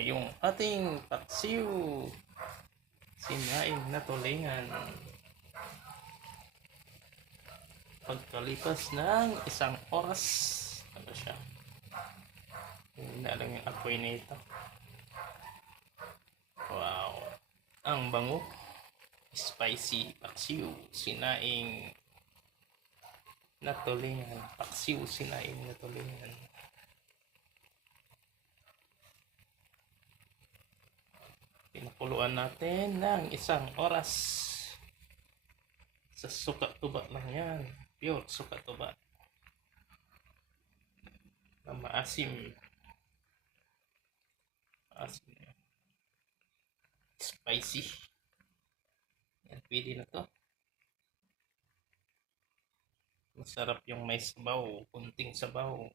yung ating paksiw. Sinaing na tulingan. Pagkalipas ng isang oras, ano siya? Hindi na lang yung apoy nito. Wow! Ang bango. Spicy paksiw. Sinaing na tulingan. Paksiw, sinaing na tulingan. Pinakuluan natin ng isang oras. Sa suka-tuba lang yan. Pure suka-tuba. Na maasim. Maasim. Spicy. Yan, pwede na to. Masarap yung may sabaw. Kunting sabaw.